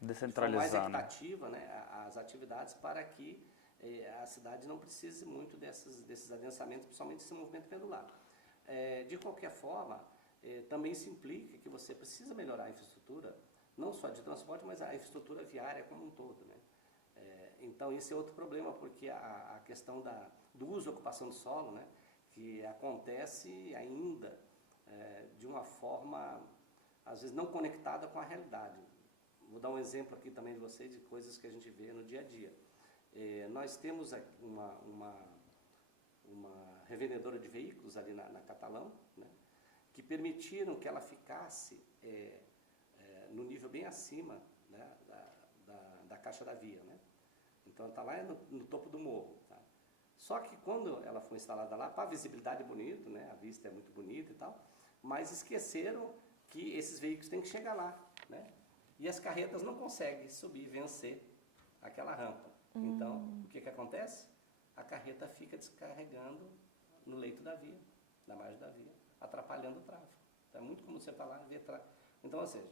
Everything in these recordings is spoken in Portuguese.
Descentralizar, mais equitativa, né, as atividades para que a cidade não precise muito desses adensamentos, principalmente esse movimento pendular. De qualquer forma, também isso implica que você precisa melhorar a infraestrutura, não só de transporte, mas a infraestrutura viária como um todo, né? Então, esse é outro problema, porque a questão do uso e ocupação do solo, né, que acontece ainda de uma forma, às vezes, não conectada com a realidade. Vou dar um exemplo aqui também de vocês, de coisas que a gente vê no dia a dia. Nós temos uma revendedora de veículos ali na Catalão, né, que permitiram que ela ficasse no nível bem acima, né, da caixa da via, né? Então ela está lá no topo do morro. Tá? Só que quando ela foi instalada lá, para a visibilidade é bonito, né? A vista é muito bonita e tal, mas esqueceram que esses veículos têm que chegar lá, né? E as carretas não conseguem subir e vencer aquela rampa. Então, o que acontece? A carreta fica descarregando no leito da via, na margem da via, atrapalhando o tráfego. Então, é muito comum você falar, ver tráfego. Então, ou seja,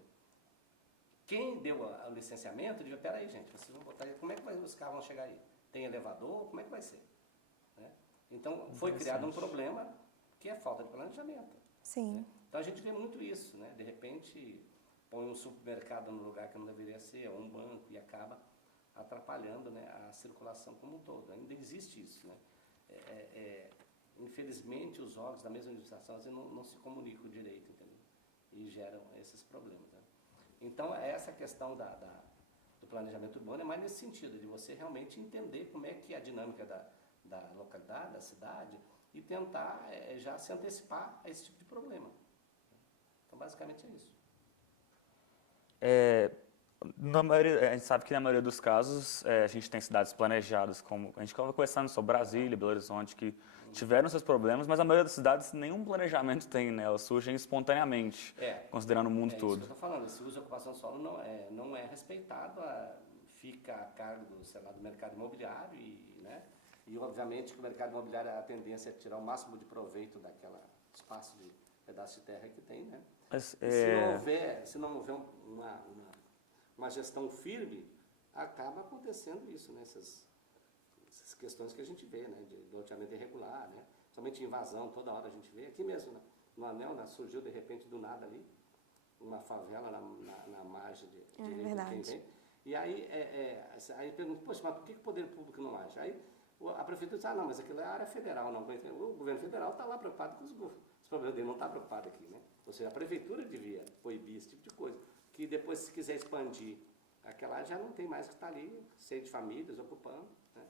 quem deu o licenciamento, diz, peraí gente, vocês vão botar aí, como é que os carros vão chegar aí? Tem elevador? Como é que vai ser? Né? Então, foi criado um problema que é falta de planejamento. Sim. Né? Então, a gente vê muito isso, né? De repente, põe um supermercado no lugar que não deveria ser, ou um banco, e acaba atrapalhando, né, a circulação como um todo. Ainda existe isso, né? Infelizmente, os órgãos da mesma administração às vezes não se comunicam direito, entendeu? E geram esses problemas. Né? Então, essa questão do planejamento urbano é mais nesse sentido, de você realmente entender como é que é a dinâmica da localidade, da cidade, e tentar já se antecipar a esse tipo de problema. Então, basicamente é isso. A gente sabe que na maioria dos casos a gente tem cidades planejadas, como a gente estava conversando sobre Brasília, Belo Horizonte, que tiveram seus problemas, mas a maioria das cidades nenhum planejamento tem, né? Elas surgem espontaneamente, considerando o mundo todo. Isso que eu estou falando, esse uso e ocupação do solo não é respeitado, fica a cargo do mercado imobiliário e obviamente que o mercado imobiliário, a tendência é tirar o máximo de proveito daquela espaço de pedaço de terra que tem, né? Mas, se não houver uma gestão firme, acaba acontecendo isso, né? Essas questões que a gente vê, né? De loteamento irregular, né? Somente invasão, toda hora a gente vê. Aqui mesmo, né? No Anel, né? Surgiu de repente do nada ali, uma favela na margem de quem vem. E aí pergunta, poxa, mas por que o poder público não age? Aí a prefeitura diz, não, mas aquilo é área federal, não. O governo federal está lá preocupado com os problemas dele, não está preocupado aqui, né? Ou seja, a prefeitura devia proibir esse tipo de coisa. Que depois, se quiser expandir aquela área, já não tem mais que estar ali, cheio de famílias, ocupando. Né?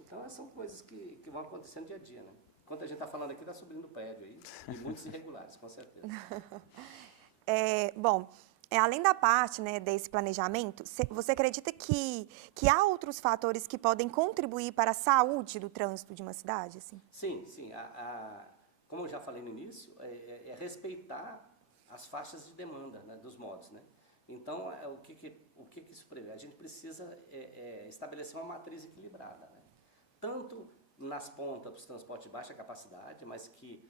Então, essas são coisas que vão acontecendo dia a dia, né? Enquanto a gente está falando aqui, está subindo o prédio aí, e muitos irregulares, com certeza. Além da parte, né, desse planejamento, você acredita que há outros fatores que podem contribuir para a saúde do trânsito de uma cidade? Assim? Sim. Como eu já falei no início, respeitar as faixas de demanda, né, dos modos, né? Então, o que isso prevê? A gente precisa estabelecer uma matriz equilibrada, né? Tanto nas pontas dos transportes de baixa capacidade, mas que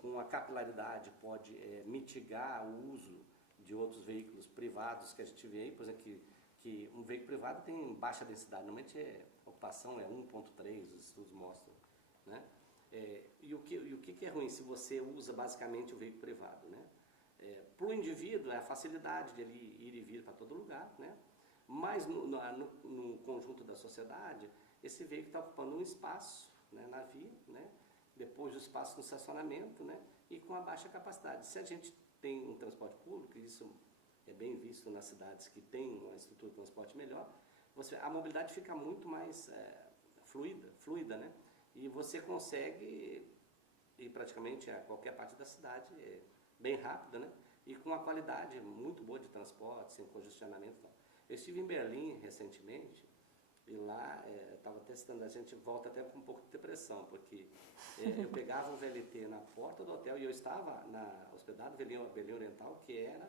com a capilaridade pode mitigar o uso de outros veículos privados que a gente vê aí, por exemplo, que um veículo privado tem baixa densidade, normalmente a ocupação é 1,3, os estudos mostram, né? E o que é ruim se você usa basicamente o veículo privado, né? Para o indivíduo é a facilidade de ele ir e vir para todo lugar, né? Mas no conjunto da sociedade, esse veículo está ocupando um espaço, né, na via, né? Depois do espaço no estacionamento, né? E com a baixa capacidade. Se a gente tem um transporte público, isso é bem visto nas cidades que têm uma estrutura de transporte melhor, a mobilidade fica muito mais fluida, né? E você consegue ir praticamente a qualquer parte da cidade bem rápida, né? E com uma qualidade muito boa de transporte, sem congestionamento. Eu estive em Berlim recentemente e lá, estava testando, a gente volta até com um pouco de depressão, porque eu pegava o VLT na porta do hotel e eu estava hospedado no Berlim Oriental, que era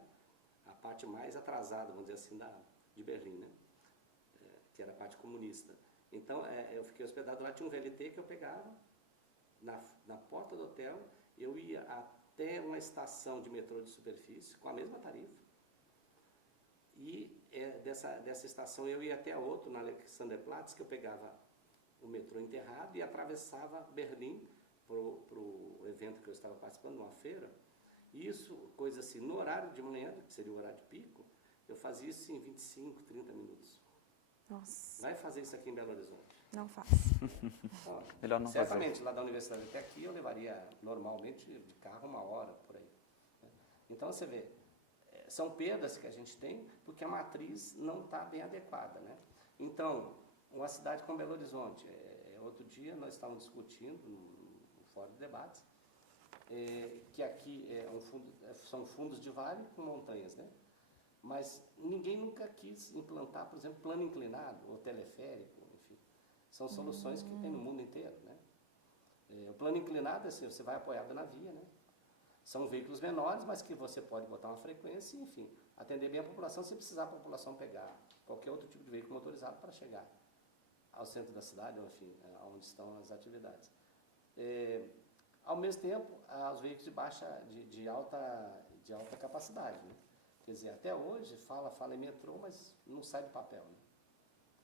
a parte mais atrasada, vamos dizer assim, de Berlim, né? Que era a parte comunista. Então, eu fiquei hospedado lá, tinha um VLT que eu pegava na porta do hotel, eu ia até uma estação de metrô de superfície, com a mesma tarifa, e dessa estação eu ia até a outra, na Alexanderplatz, que eu pegava o metrô Enterrado e atravessava Berlim para o evento que eu estava participando, uma feira. Isso, coisa assim, no horário de manhã, que seria o horário de pico, eu fazia isso em 25, 30 minutos. Nossa, Vai fazer isso aqui em Belo Horizonte. não faz. Melhor não fazer. Certamente, lá da universidade até aqui, eu levaria normalmente de carro 1 hora, por aí. Então, você vê, são perdas que a gente tem porque a matriz não está bem adequada, né? Então, uma cidade como Belo Horizonte, outro dia nós estávamos discutindo no Fórum de Debates, que aqui são fundos de vale com montanhas, né? Mas ninguém nunca quis implantar, por exemplo, plano inclinado ou teleférico, enfim. São soluções que tem no mundo inteiro, né? O plano inclinado é assim, você vai apoiado na via, né? São veículos menores, mas que você pode botar uma frequência e, enfim, atender bem a população sem precisar a população pegar qualquer outro tipo de veículo motorizado para chegar ao centro da cidade, ou enfim, onde estão as atividades. Ao mesmo tempo, os veículos de alta capacidade, né? Quer dizer, até hoje fala em metrô, mas não sai do papel, né?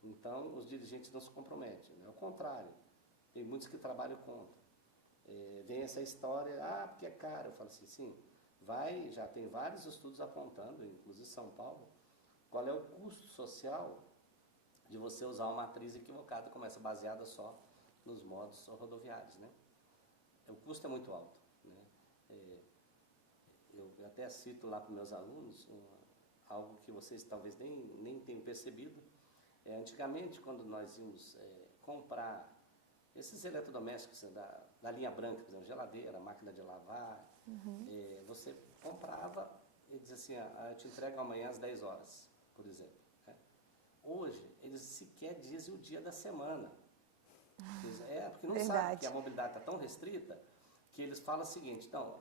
Então, os dirigentes não se comprometem, né? Ao contrário, tem muitos que trabalham contra. Vem essa história, porque é caro. Eu falo assim, sim, já tem vários estudos apontando, inclusive São Paulo, qual é o custo social de você usar uma matriz equivocada, como essa, baseada só nos modos rodoviários, né? O custo é muito alto, né? Eu até cito lá para os meus alunos algo que vocês talvez nem tenham percebido. Antigamente, quando nós íamos comprar esses eletrodomésticos da linha branca, por exemplo, geladeira, máquina de lavar, você comprava e dizia assim, eu te entrego amanhã às 10 horas, por exemplo. Né? Hoje, eles sequer dizem o dia da semana. Porque não sabem que a mobilidade está tão restrita que eles falam o seguinte, então,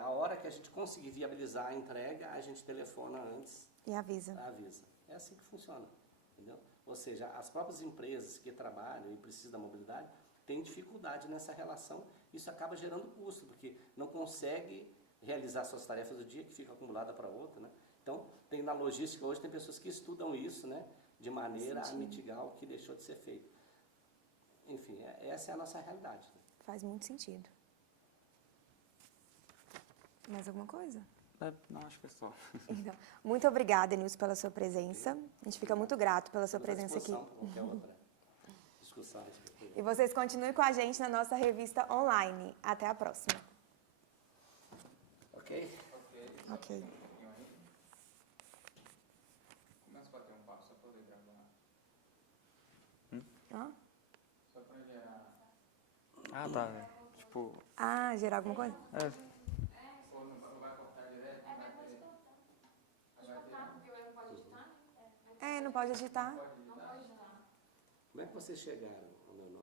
a hora que a gente conseguir viabilizar a entrega, a gente telefona antes. E avisa. É assim que funciona, entendeu? Ou seja, as próprias empresas que trabalham e precisam da mobilidade têm dificuldade nessa relação. Isso acaba gerando custo, porque não consegue realizar suas tarefas do dia, que fica acumulada para outra, né? Então, na logística hoje, tem pessoas que estudam isso, né? De maneira a mitigar o que deixou de ser feito. Enfim, essa é a nossa realidade. Né? Faz muito sentido. Mais alguma coisa? Não, acho que é só. Então, muito obrigada, Nilson, pela sua presença. A gente fica muito grato pela sua presença aqui. Qualquer outra discussão. E vocês continuem com a gente na nossa revista online. Até a próxima. Ok? Ok. Começa a bater um papo só para poder gravar. Só para gerar. Tá. Tipo. Gerar alguma coisa? Ou não vai cortar direto? Não vai ter. Não pode editar. Como é que vocês chegaram?